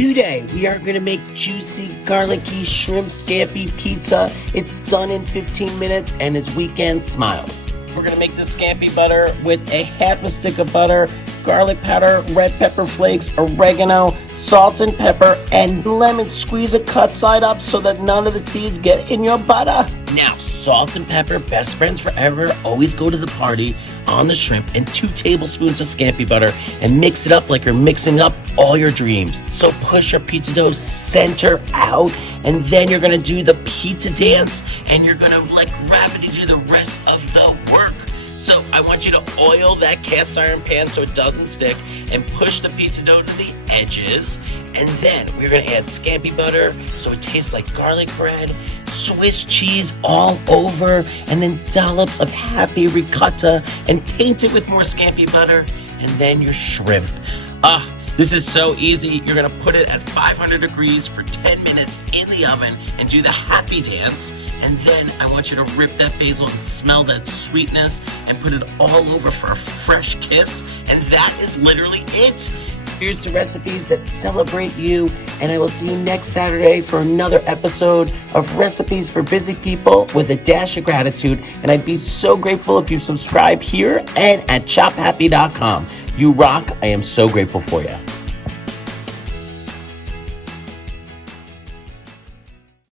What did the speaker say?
Today, we are going to make juicy, garlicky shrimp scampi pizza. It's done in 15 minutes and it's weekend smiles. We're going to make the scampi butter with a half a stick of butter, garlic powder, red pepper flakes, oregano, salt and pepper, and lemon. Squeeze it cut side up so that none of the seeds get in your butter. Now, salt and pepper, best friends forever, always go to the party. On the shrimp and 2 tablespoons of scampi butter and mix it up like you're mixing up all your dreams. So push your pizza dough center out, and then you're gonna do the pizza dance, and you're gonna like gravity do the rest of the work. So I want you to oil that cast iron pan so it doesn't stick and push the pizza dough to the edges. And then we're gonna add scampi butter so it tastes like garlic bread, Swiss cheese all over, and then dollops of happy ricotta and paint it with more scampi butter, and then your shrimp. This is so easy. You're gonna put it at 500 degrees for 10 minutes in the oven and do the happy dance. And then I want you to rip that basil and smell that sweetness and put it all over for a fresh kiss. And that is literally it. Here's the recipes that celebrate you, and I will see you next Saturday for another episode of Recipes for Busy People with a dash of gratitude. And I'd be so grateful if you subscribe here and at chophappy.com. You rock. I am so grateful for you.